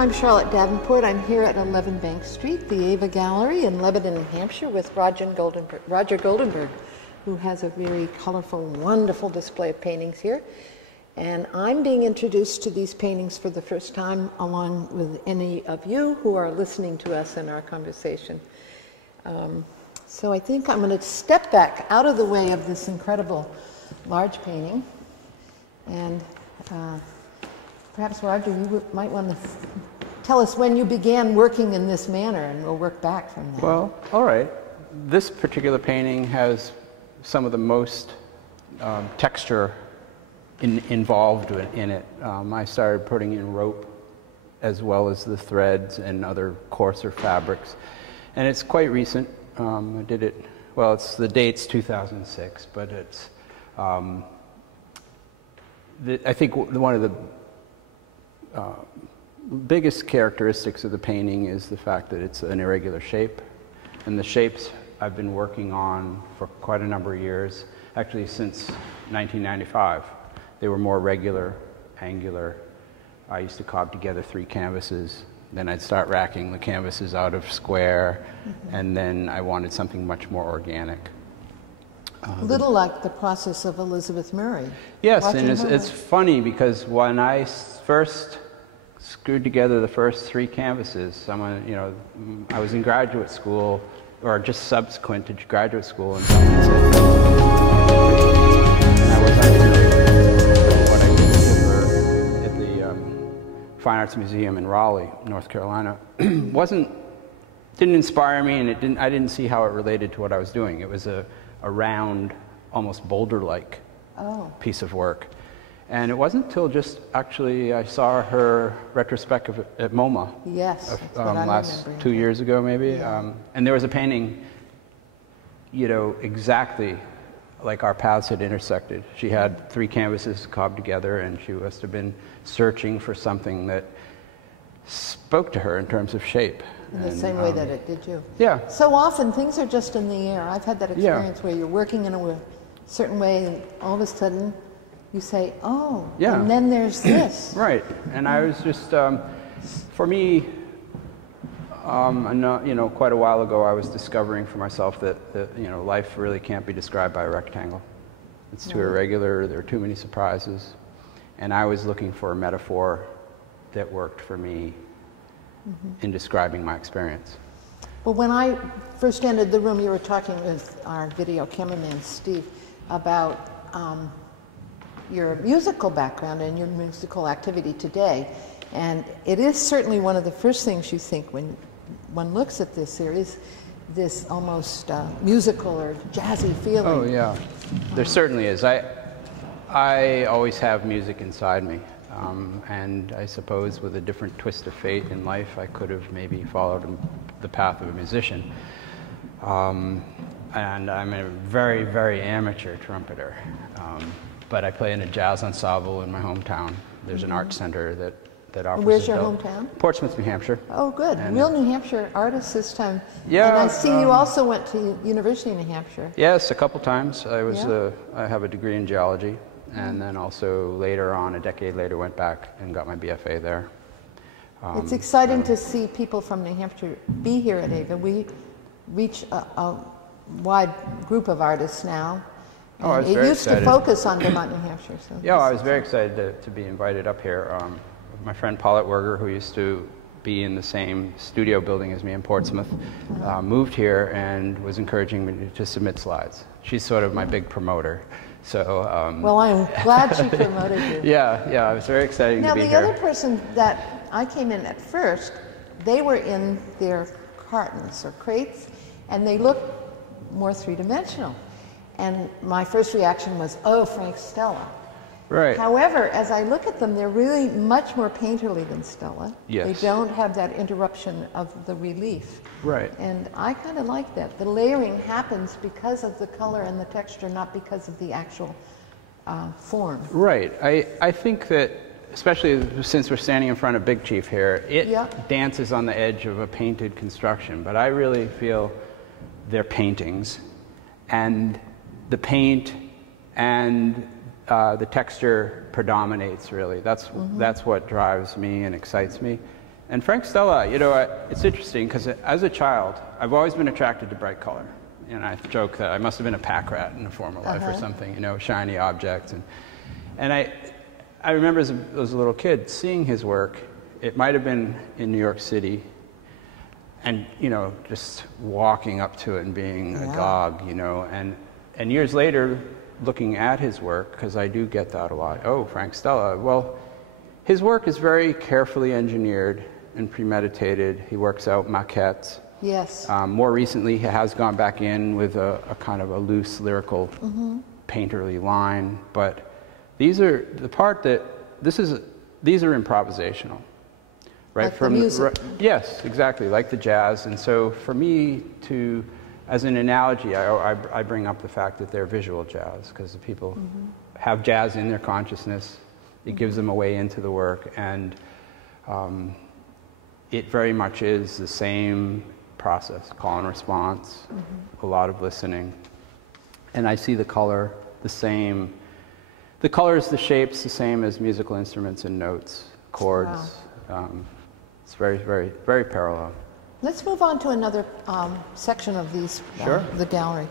I'm Charlotte Davenport. I'm here at 11 Bank Street, the AVA Gallery in Lebanon, New Hampshire, with Roger Goldenberg, who has a very colorful, wonderful display of paintings here. And I'm being introduced to these paintings for the first time, along with any of you who are listening to us in our conversation. So I think I'm going to step back out of the way of this incredible large painting. And perhaps, Roger, you might want to tell us when you began working in this manner, and we'll work back from there. Well, all right. This particular painting has some of the most texture involved in it. I started putting in rope as well as the threads and other coarser fabrics. And it's quite recent. I did it, well, the date's 2006, but it's, I think one of the biggest characteristics of the painting is the fact that it's an irregular shape. And the shapes I've been working on for quite a number of years, actually since 1995. They were more regular, angular. I used to cob together 3 canvases. Then I'd start racking the canvases out of square, and then I wanted something much more organic. A little like the process of Elizabeth Murray. Yes, and it's funny because when I first screwed together the first 3 canvases, I was in graduate school, or just subsequent to graduate school, and someone said, and I was unfamiliar with what I did with her at the Fine Arts Museum in Raleigh, North Carolina. Didn't inspire me, and I didn't see how it related to what I was doing. It was a round, almost boulder-like piece of work. And it wasn't until just actually I saw her retrospective at MoMA. Yes, last 2 years ago, maybe. Yeah. And there was a painting, exactly like our paths had intersected. She had 3 canvases cobbed together, and she must have been searching for something that spoke to her in terms of shape. In the same way that it did you. Yeah. So often things are just in the air. I've had that experience where you're working in a certain way, and all of a sudden you say, oh, and then there's this. Right. And I was just, for me, quite a while ago I was discovering for myself that life really can't be described by a rectangle. It's too irregular, there are too many surprises. And I was looking for a metaphor that worked for me in describing my experience. Well, when I first entered the room, you were talking with our video cameraman, Steve, about your musical background and your musical activity today. And it is certainly one of the first things you think when one looks at this series, this almost musical or jazzy feeling. Oh, yeah. There certainly is. I always have music inside me. And I suppose with a different twist of fate in life, I could have maybe followed the path of a musician. And I'm a very, very amateur trumpeter. But I play in a jazz ensemble in my hometown. There's an art center that offers. Where's your hometown? Portsmouth, New Hampshire. Oh, good. And real New Hampshire artist this time. Yeah. And I see you also went to University of New Hampshire. Yes, a couple times. I have a degree in geology. And then also later on, a decade later, went back and got my BFA there. It's exciting to see people from New Hampshire be here at AVA. We reach a wide group of artists now. And it used to focus on Vermont, New Hampshire. So yeah, I was very excited to be invited up here. My friend Paulette Werger, who used to be in the same studio building as me in Portsmouth, moved here and was encouraging me to submit slides. She's sort of my big promoter. So, well, I'm glad she promoted you. Yeah, I was very excited to be here. Now, the other person that I came in at first, they were in their cartons or crates, and they looked more three-dimensional. And my first reaction was, oh, Frank Stella. Right. However, as I look at them, they're really much more painterly than Stella. Yes. They don't have that interruption of the relief. Right. And I kind of like that. The layering happens because of the color and the texture, not because of the actual form. Right. I think that, especially since we're standing in front of Big Chief here, it dances on the edge of a painted construction. But I really feel they're paintings. And the paint and the texture predominates, really. That's what drives me and excites me. And Frank Stella, you know, it's interesting because as a child, I've always been attracted to bright color. And I joke that I must have been a pack rat in a former life or something, you know, shiny objects. And I remember as a little kid seeing his work. It might have been in New York City, and, you know, just walking up to it and being agog, you know. And years later, looking at his work, because I do get that a lot, oh, Frank Stella, well, his work is very carefully engineered and premeditated. He works out maquettes. Yes. More recently, he has gone back in with a kind of a loose lyrical painterly line. But these are the part that these are improvisational, right? Like the music. Yes, exactly, like the jazz. And so for me to, as an analogy, I bring up the fact that they're visual jazz, because the people have jazz in their consciousness. It gives them a way into the work, and it very much is the same process, call and response, a lot of listening. And I see the color the same. The colors, the shapes, the same as musical instruments and notes, chords. Wow. It's very, very, very parallel. Let's move on to another section of these, the gallery.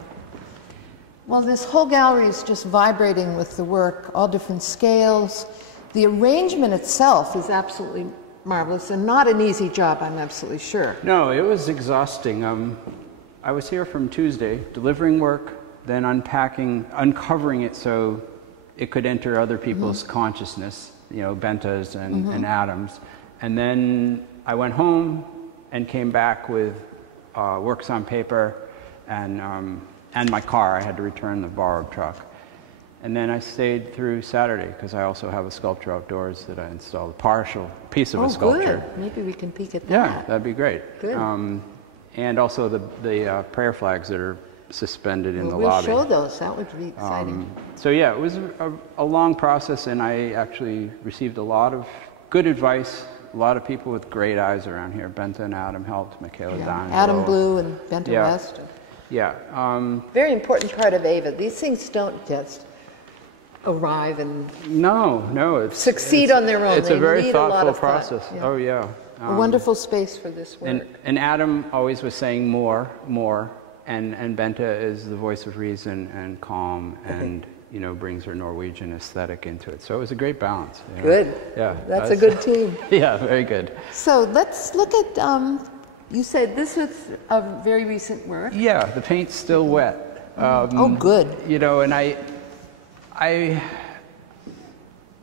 Well, this whole gallery is just vibrating with the work, all different scales. The arrangement itself is absolutely marvelous, and not an easy job, I'm absolutely sure. No, it was exhausting. I was here from Tuesday, delivering work, then unpacking, uncovering it so it could enter other people's consciousness, you know, Bentas and Adams. And then I went home and came back with works on paper and my car. I had to return the borrowed truck. And then I stayed through Saturday because I also have a sculpture outdoors that I installed, a partial piece of a sculpture. Good. Maybe we can peek at that. Yeah, that'd be great. Good. And also the prayer flags that are suspended in the lobby. We'll show those. That would be exciting. So yeah, it was a long process, and I actually received a lot of good advice. A lot of people with great eyes around here. Benta and Adam helped. Michaela Don. Adam Blue and Benta West. Yeah. Very important part of AVA. These things don't just arrive and succeed on their own. It's they a very need thoughtful a lot of process. Thought. Yeah. Oh yeah. A wonderful space for this work. And Adam always was saying more, and Benta is the voice of reason and calm, and you know, brings her Norwegian aesthetic into it. So it was a great balance. You know? Good. Yeah. That's a good team. Yeah, very good. So let's look at, you said this was a very recent work. Yeah, the paint's still wet. Oh, good. You know, and I've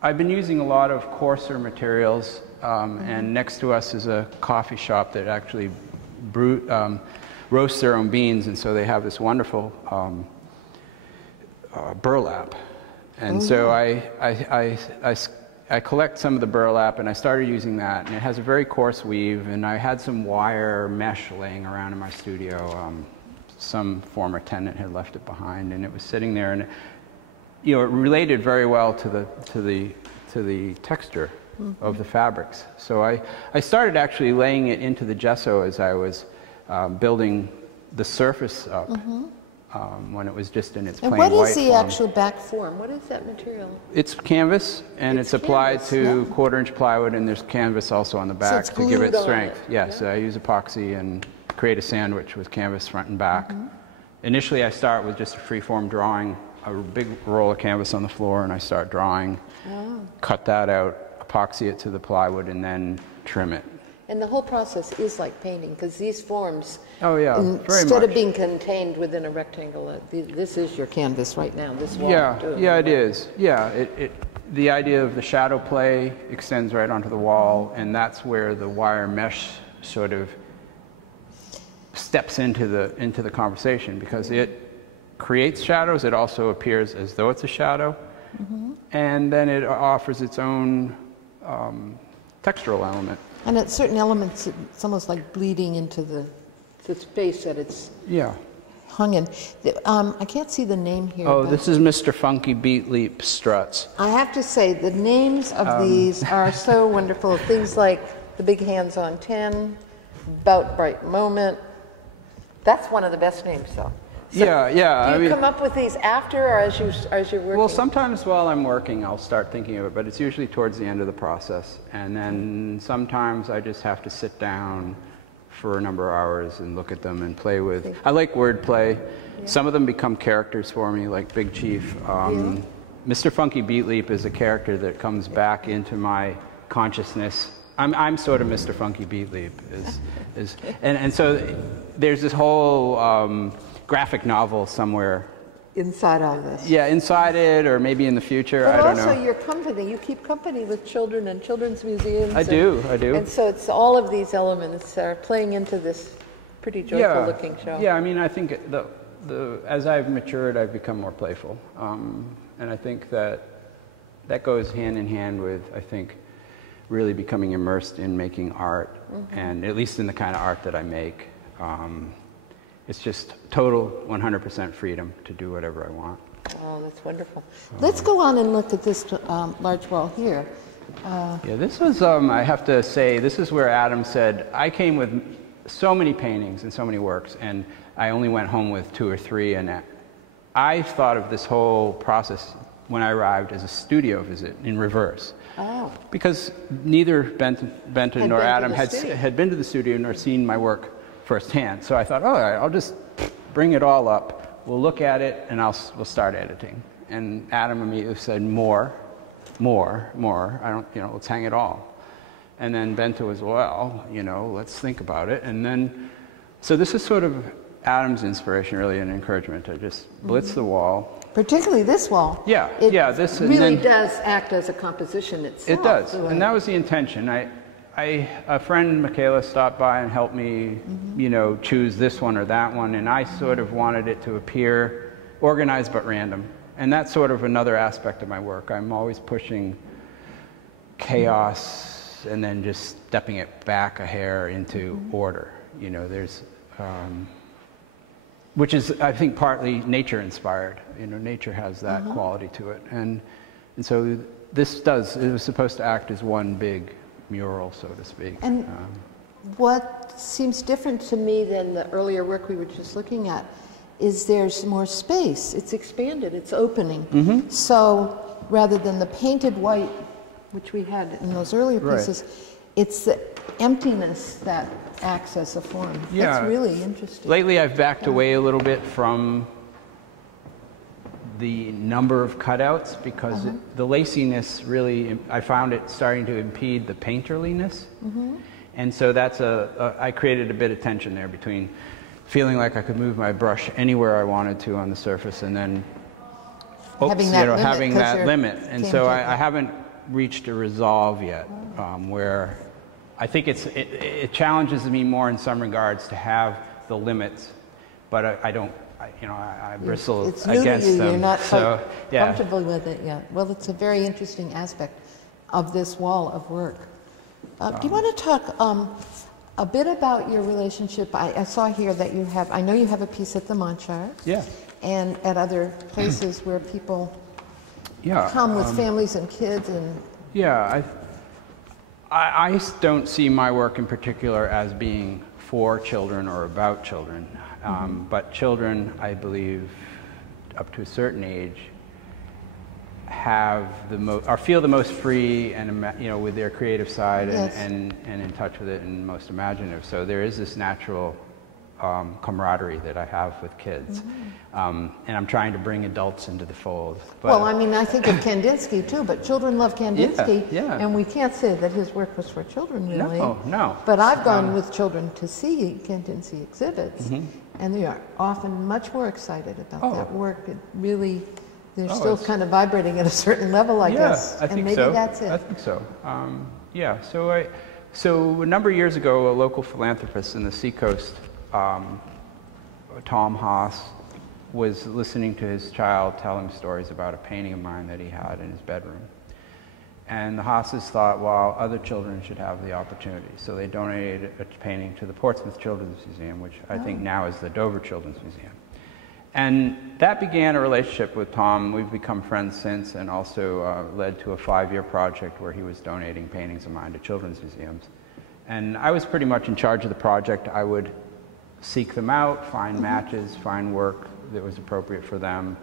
been using a lot of coarser materials, and next to us is a coffee shop that actually roasts their own beans, and so they have this wonderful burlap. And so I collect some of the burlap, and I started using that, and it has a very coarse weave, and I had some wire mesh laying around in my studio. Some former tenant had left it behind, and it was sitting there, and you know, it related very well to the texture of the fabrics. So I started actually laying it into the gesso as I was building the surface up. When it was just in its plain white form. And what is the actual back form? What is that material? It's canvas, and it's applied to quarter-inch plywood, and there's canvas also on the back to give it strength. Yes, I use epoxy and create a sandwich with canvas front and back. Initially, I start with just a free-form drawing, a big roll of canvas on the floor, and I start drawing, cut that out, epoxy it to the plywood, and then trim it. And the whole process is like painting, because these forms, instead of being contained within a rectangle, this is your canvas right now, this wall. Yeah, it is. Yeah, the idea of the shadow play extends right onto the wall, and that's where the wire mesh sort of steps into the conversation, because it creates shadows. It also appears as though it's a shadow, and then it offers its own textural element. And at certain elements, it's almost like bleeding into the space that it's hung in. I can't see the name here. Oh, this is Mr. Funky Beat Leap Struts. I have to say, the names of these are so wonderful. Things like The Big Hands on 10, Bout Bright Moment. That's one of the best names, though. Yeah, yeah. Do you come up with these after or as you're working? Well, sometimes while I'm working, I'll start thinking of it, but it's usually towards the end of the process. And then sometimes I just have to sit down for a number of hours and look at them and play with. I like wordplay. Yeah. Some of them become characters for me, like Big Chief. Yeah. Mr. Funky Beat Leap is a character that comes back into my consciousness. I'm sort of Mr. Funky Beat Leap, and so there's this whole graphic novel somewhere inside all this. Yeah, inside it, or maybe in the future. But I don't know. But also your company, you keep company with children and children's museums. I do. And so it's all of these elements are playing into this pretty joyful-looking show. Yeah, I mean, I think as I've matured, I've become more playful. And I think that goes hand in hand with, I think, really becoming immersed in making art, and at least in the kind of art that I make. It's just total 100% freedom to do whatever I want. Oh, that's wonderful. Let's go on and look at this large wall here. Yeah, this was, I have to say, this is where Adam said, I came with so many paintings and so many works, and I only went home with 2 or 3, and I thought of this whole process when I arrived as a studio visit in reverse. Oh. Because neither Benton nor Adam had been to the studio nor seen my work firsthand. So I thought, all right, I'll just bring it all up. We'll look at it, and we'll start editing. And Adam immediately said, more. I don't, let's hang it all. And then Bento was, well, let's think about it. And then, so this is sort of Adam's inspiration, really, and encouragement to just blitz the wall. Particularly this wall. Yeah, this really does act as a composition itself. It does, and that was the intention. A friend, Michaela, stopped by and helped me, choose this one or that one, and I sort of wanted it to appear organized but random. And that's sort of another aspect of my work. I'm always pushing chaos and then just stepping it back a hair into order. There's, which is, I think, partly nature inspired. Nature has that quality to it. And so it was supposed to act as one big mural, so to speak. And what seems different to me than the earlier work we were just looking at is there's more space. It's expanded, it's opening. So rather than the painted white, which we had in those earlier pieces, it's the emptiness that acts as a form. Yeah. That's really interesting. Lately I've backed away a little bit from the number of cutouts because the laciness really, I found it starting to impede the painterliness. And so that's I created a bit of tension there between feeling like I could move my brush anywhere I wanted to on the surface and then having that limit. And so I haven't reached a resolve yet where I think it challenges me more in some regards to have the limits, but I don't. I bristle against them. You're not comfortable with it yet. Well, it's a very interesting aspect of this wall of work. Do you want to talk a bit about your relationship? I saw here that I know you have a piece at the Monchar. Yeah. And at other places where people come with families and kids and. Yeah, I don't see my work in particular as being for children or about children. But children, I believe, up to a certain age, have feel the most free and with their creative side and in touch with it and most imaginative. So there is this natural camaraderie that I have with kids, and I'm trying to bring adults into the fold. But, well, I mean, I think of Kandinsky too, but children love Kandinsky, and we can't say that his work was for children, really. No. But I've gone with children to see Kandinsky exhibits, and they are often much more excited about that work. It really, they're still kind of vibrating at a certain level, I guess. I think maybe that's it. I think so. So a number of years ago, a local philanthropist in the Seacoast, Tom Haas, was listening to his child tell him stories about a painting of mine that he had in his bedroom. And the Haas's thought, well, other children should have the opportunity. So they donated a painting to the Portsmouth Children's Museum, which I think now is the Dover Children's Museum. And that began a relationship with Tom. We've become friends since, and also led to a 5-year project where he was donating paintings of mine to children's museums. And I was pretty much in charge of the project. I would seek them out, find matches, find work that was appropriate for them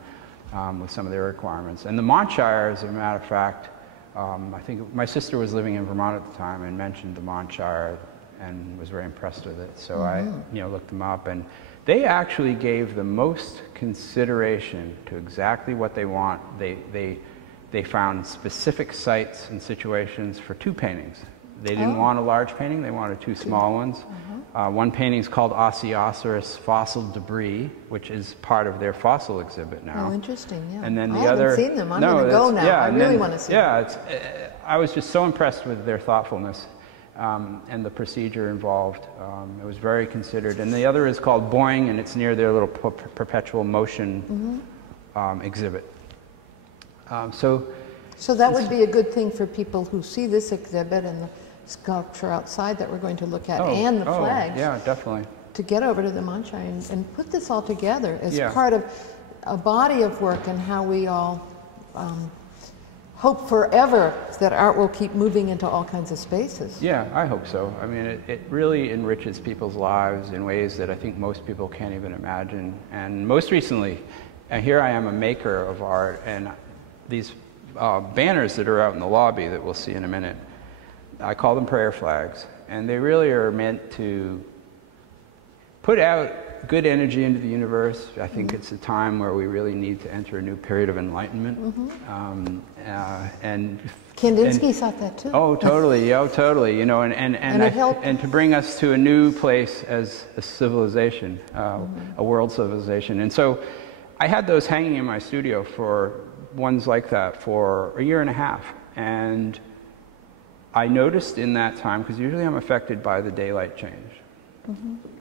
with some of their requirements. And the Montshire, as a matter of fact, I think my sister was living in Vermont at the time and mentioned the Montshire and was very impressed with it. So I looked them up, and they actually gave the most consideration to exactly what they want. They found specific sites and situations for 2 paintings. They didn't want a large painting, they wanted 2 small ones. One painting is called Osteoceras Fossil Debris, which is part of their fossil exhibit now. Oh, interesting, yeah. And then the I haven't seen them. I'm going to go now. I really want to see them. I was just so impressed with their thoughtfulness and the procedure involved. It was very considered. And the other is called Boing, and it's near their little perpetual motion exhibit. So that would be a good thing for people who see this exhibit and the sculpture outside that we're going to look at, and the flags. Yeah, definitely. To get over to the Montshire and put this all together as part of a body of work, and how we all hope forever that art will keep moving into all kinds of spaces. Yeah, I hope so. I mean, it really enriches people's lives in ways that I think most people can't even imagine. And most recently, here I am, a maker of art, and these banners that are out in the lobby that we'll see in a minute, I call them prayer flags, and they really are meant to put out good energy into the universe. I think it's a time where we really need to enter a new period of enlightenment. And Kandinsky thought that too. Oh, totally. Oh, totally. You know, and to bring us to a new place as a civilization, a world civilization. And so I had those hanging in my studio for ones like that for a year and a half, and I noticed in that time, because usually I'm affected by the daylight change.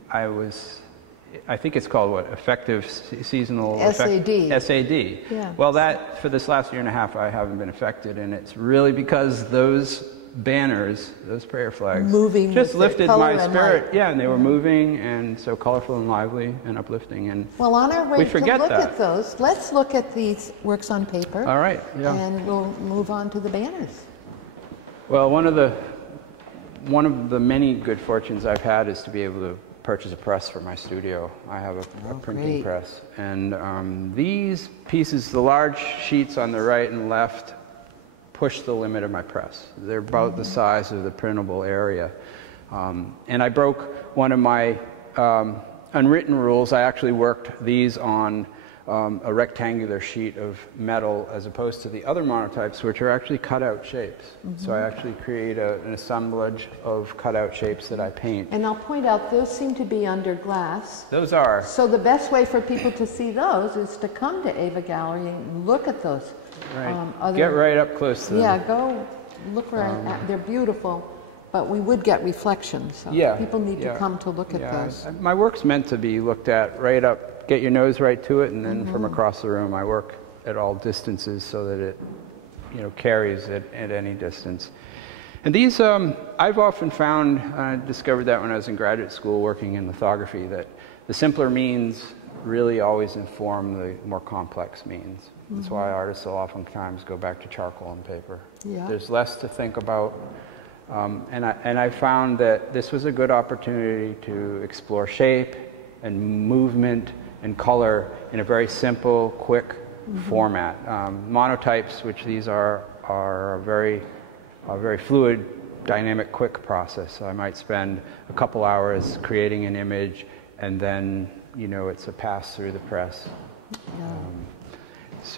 I think it's called what? Affective seasonal SAD. SAD. Yeah. Well, that for this last year and a half, I haven't been affected, and it's really because those banners, those prayer flags, moving just lifted my spirit. Light. Yeah, and they were moving and so colorful and lively and uplifting. And well, on our way to look at those, let's look at these works on paper. All right. Yeah. And we'll move on to the banners. Well, one of the many good fortunes I've had is to be able to purchase a press for my studio. I have a printing press, and these pieces, the large sheets on the right and left, push the limit of my press. They're about the size of the printable area, and I broke one of my unwritten rules. I actually worked these on a rectangular sheet of metal, as opposed to the other monotypes, which are actually cut-out shapes. So I actually create an assemblage of cut-out shapes that I paint. And I'll point out, those seem to be under glass. Those are. So the best way for people to see those is to come to AVA Gallery and look at those. Right. Get right up close to them. Yeah, go look where they're beautiful. But we would get reflections, so people need to come to look at those. My work's meant to be looked at right up. Get your nose right to it, and then from across the room, I work at all distances so that it, carries at any distance. And these, I've often found, I discovered that when I was in graduate school working in lithography, that the simpler means really always inform the more complex means. That's why artists will oftentimes go back to charcoal and paper. Yeah. There's less to think about. And I found that this was a good opportunity to explore shape and movement and color in a very simple, quick format. Monotypes, which these are a very fluid, dynamic, quick process. So I might spend a couple hours creating an image, and then it's a pass through the press. Yeah.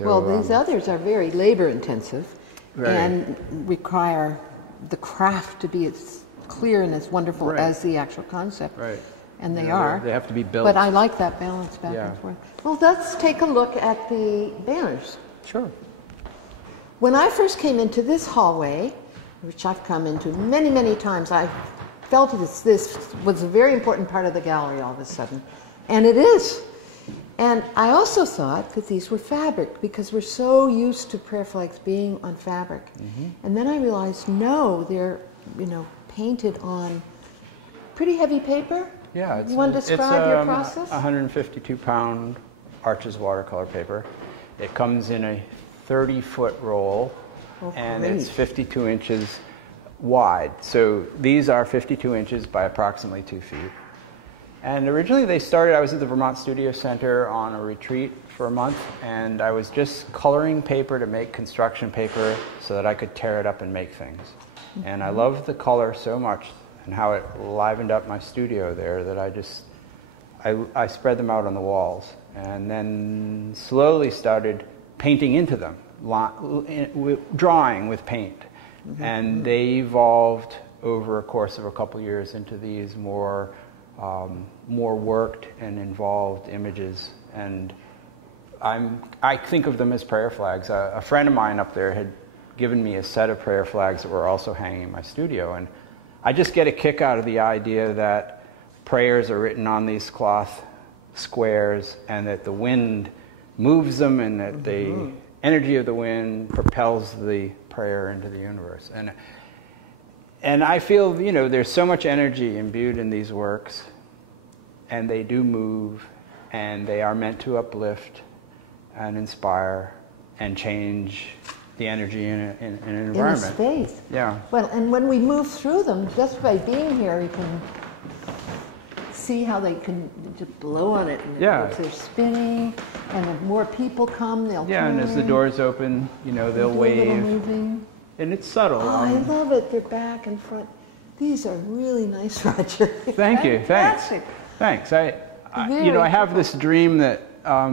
Well, these others are very labor-intensive and require the craft to be as clear and as wonderful as the actual concept. Right. And they are. They have to be built. But I like that balance back and forth. Well, let's take a look at the banners. Sure. When I first came into this hallway, which I've come into many, many times, I felt this was a very important part of the gallery all of a sudden. And it is. And I also thought that these were fabric, because we're so used to prayer flags being on fabric. And then I realized, no, they're, painted on pretty heavy paper. Yeah, you want to describe your process? 152-pound Arches watercolor paper. It comes in a 30-foot roll, and it's 52 inches wide. So these are 52 inches by approximately 2 feet. And originally they started, I was at the Vermont Studio Center on a retreat for a month, and I was just coloring paper to make construction paper so that I could tear it up and make things. Mm-hmm. And I loved the color so much and how it livened up my studio there that I spread them out on the walls, and then slowly started painting into them, drawing with paint. Mm-hmm. And they evolved over a course of a couple years into these more worked and involved images. And I think of them as prayer flags. A friend of mine up there had given me a set of prayer flags that were also hanging in my studio, and I just get a kick out of the idea that prayers are written on these cloth squares, and that the wind moves them, and that the energy of the wind propels the prayer into the universe. And I feel, you know, there's so much energy imbued in these works, and they do move, and they are meant to uplift and inspire and change the energy in an environment. In a space. Yeah. Well, and when we move through them, just by being here, you can see how they can just blow on it. And if they're spinning, and if more people come, they'll turn. And as the doors open, you know, they'll wave. Moving. And it's subtle. Oh, I love it. They're back and front. These are really nice, Roger. Thank you. Thanks. Thanks. I have this dream that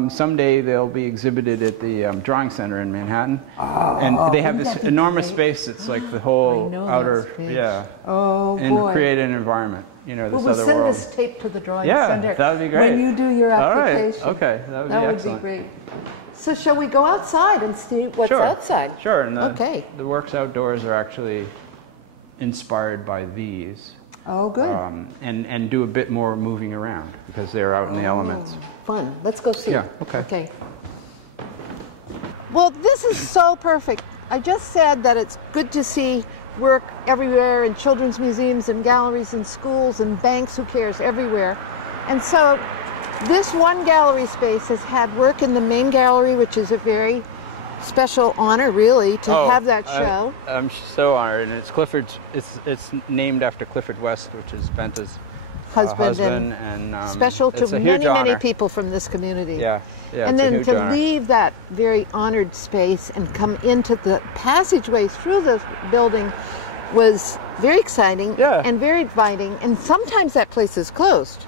someday they'll be exhibited at the Drawing Center in Manhattan, and they have this enormous space that's like the whole outer, and create an environment. You know, this other world. We'll send this tape to the Drawing Center. Yeah, that would be great. When you do your application. All right. Okay, that would be great. So shall we go outside and see what's outside? Sure. And the works outdoors are actually inspired by these. Oh, good. And do a bit more moving around because they're out in the elements. Fun. Let's go see. Yeah, okay. Well, this is so perfect. I just said that it's good to see work everywhere in children's museums and galleries and schools and banks, who cares, everywhere. And so this one gallery space has had work in the main gallery, which is a very special honor, really, to have that show. I'm so honored, and it's Clifford's. It's named after Clifford West, which is Benta's husband, and special to many people from this community. Yeah, and then to leave that very honored space and come into the passageway through the building was very exciting and very inviting. And sometimes that place is closed.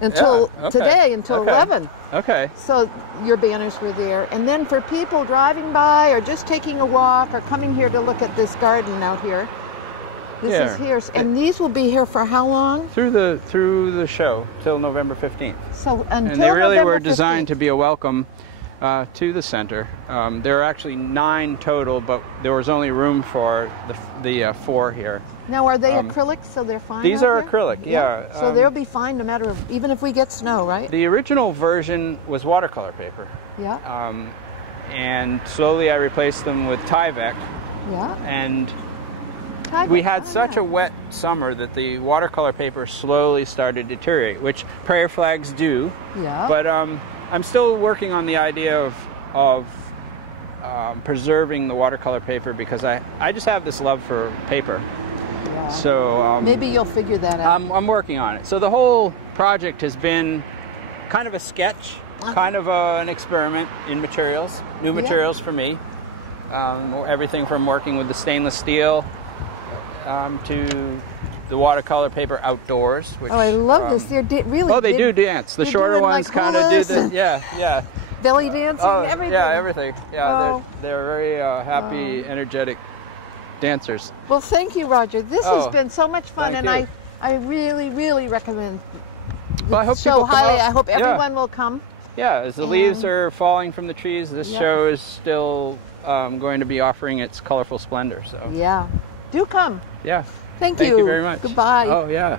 Until today, until 11. Okay. So your banners were there. And then for people driving by or just taking a walk or coming here to look at this garden out here, this is here. And these will be here for how long? Through the show, till November 15th. So until And they really November were 15th. Designed to be a welcome to the center. There are actually 9 total, but there was only room for the 4 here. Now, are they acrylic, so they're fine? These are acrylic, yeah. So they'll be fine no matter, even if we get snow, right? The original version was watercolor paper. Yeah. And slowly I replaced them with Tyvek. Yeah. And we had such a wet summer that the watercolor paper slowly started to deteriorate, which prayer flags do. Yeah. But I'm still working on the idea of preserving the watercolor paper because I just have this love for paper. Yeah. So maybe you'll figure that out. I'm working on it. So the whole project has been kind of a sketch, kind of an experiment in materials, new materials for me. Everything from working with the stainless steel to the watercolor paper outdoors. Which, I love this. They're really. Oh, they do dance. The shorter ones like kind of do the belly dancing, everything. Yeah, everything. Yeah, they're very happy, energetic dancers. Well, thank you, Roger. This has been so much fun, and you. I really, really recommend I hope show highly. I hope everyone will come. Yeah, as the leaves are falling from the trees, this show is still going to be offering its colorful splendor. So do come. Yeah. Thank you. Thank you very much. Goodbye. Oh, yeah.